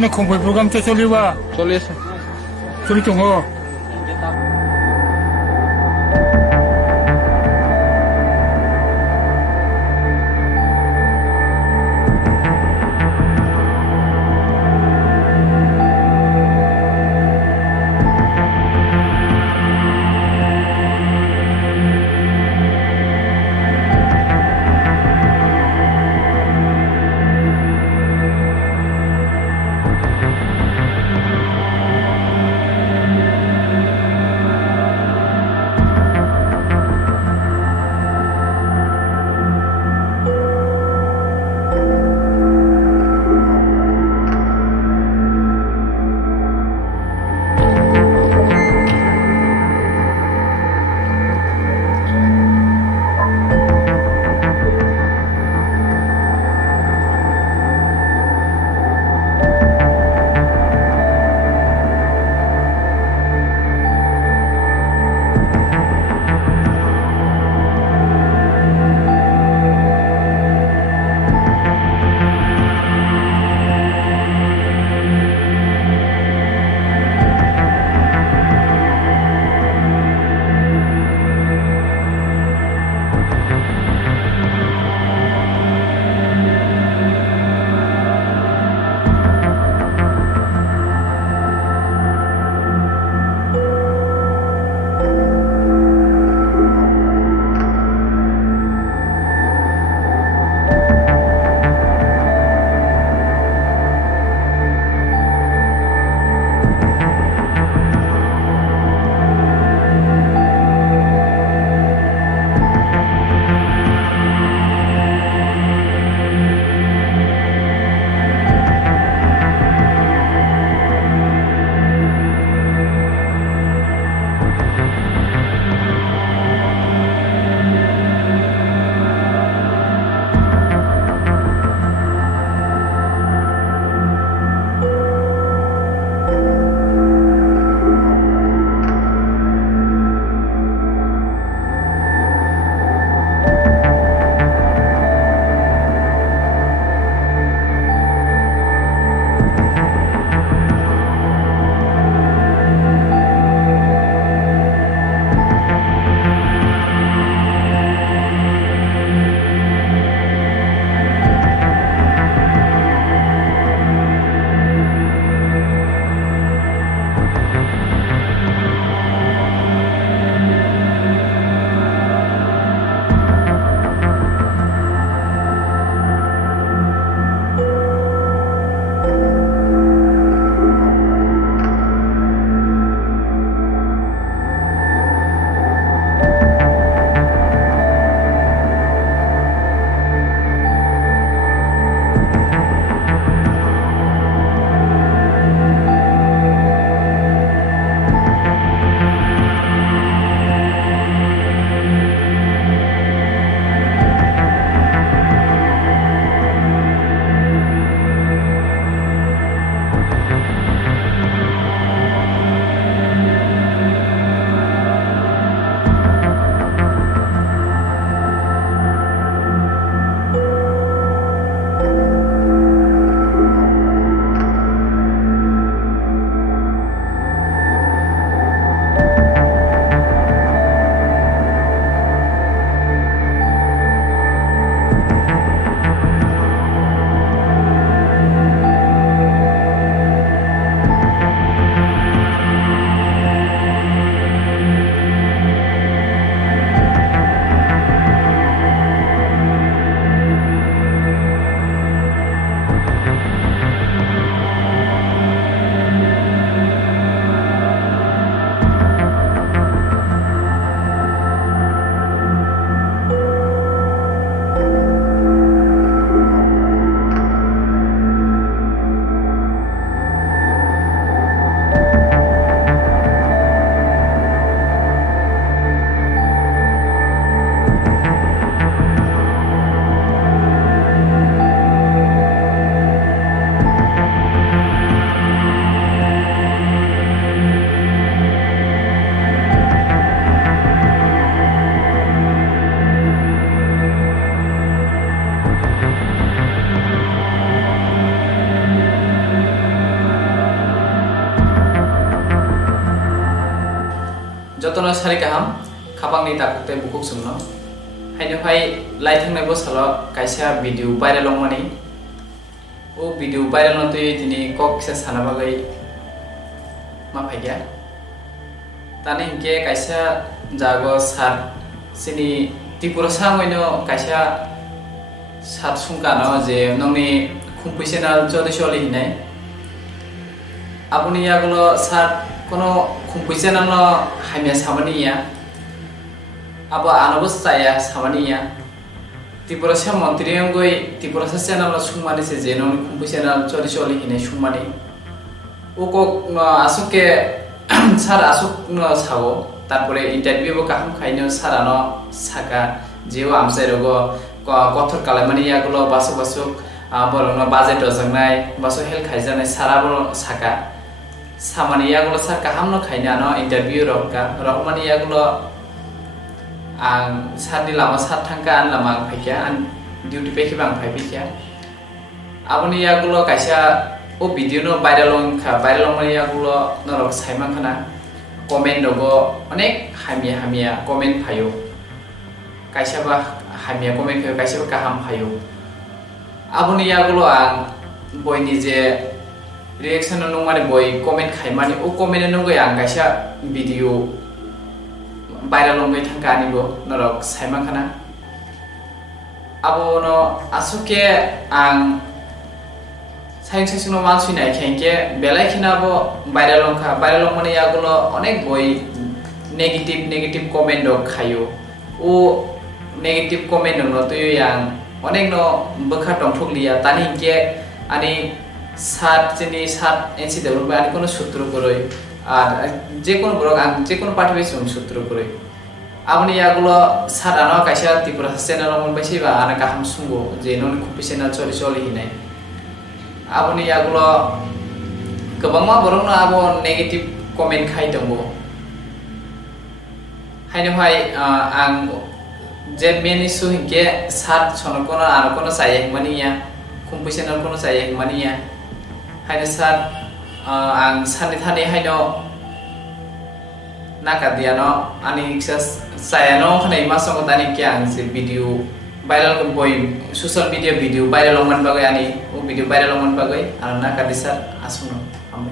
মানে খোঁপই প্রোগ্রাম তো চলিবা চলি আছে। চলি তো sari kaham khapangni takukte bukuk sungno haino phai laithangna bo salo kaisa video viral longmani o video viral notui tini kok kisa sana bagai ma phaigya tani hingke kaisa jago sar sini Tripura samoino kaisa sat sungkano je nongni khumpi channel jodi soli hinai abuni yagulo sat kono khumpi channel no haimya samaniya abo anobos saya samaniya Tripura sa mantri angoi Tripura sa channel no sungmani se je nongni khumpi channel jodi soli hinai sungmani uko asuke sar asuk no sago তারপরে ইন্টারভিউ কাহাম খাইনো সারানো সাকা যেও আমসাই রগো কথর কালামানি ইয়াগুলো বাসু বাসু বরং বাজেট অজংনাই বাসু হেল খাইজানাই সারাবো সাকা সামানি ইয়াগুলো সার কাহামনো খাইনানো ইন্টারভিউ রগকা রহমানি ইয়াগুলো আং সারনি লামা সার থাঙ্কা আন লামা ফাইকা আন ডিউটি পেখিবা আং ফাইপিকা আবনি ইয়াগুলো কাইসা ও ভিডিও নো ভাইরাল মানি ইয়াগুলো নরক সাইমান খানা comment dogo onek hamia comment phayo kaisa ba hamia comment phayo kaisa ba kaham phayo aboni yagulo ang boy ni je reaction no mane boy comment khaimani o comment no go ang kaisa video viral longai thangka ni go norok saimang khana abono asuke ang science সেকশনো মানসি নাই খেংকে বেলাই খিনাবো ভাইরাল লংমানি ইয়াগুলো অনেক বই নেগেটিভ কমেন্ট খাইও ও নেগেটিভ কমেন্ট ন তুই ইয়াং অনেক ন বখা টংঠকলিয়া তানি কে আনি সাত এনসি দেবল আনি কোনো সূত্র করই আর যে কোনো ব্রগ আং যে কোনো পাঠিয়ে সূত্র করই আপনি ইয়াগুলো সারানো কাইসা ত্রিপুরা চ্যানেল মন পাইছি বা আনা কাহাম সুঙ্গো যে নন খুপি চ্যানেল চলি হিনাই aboni yagulo kobangma borongno abo negative comment khai tongo haino hai ang je main issue hinke sat sonokono arokono sayek maniya khumpi channel kono sayek maniya haino sat ang sani thani haino nakadiano ani sayano khanai masongo tani ke ang je video viral boy social media video viral longman bagai ani o video viral longman bagai ana kadisar asuno ambe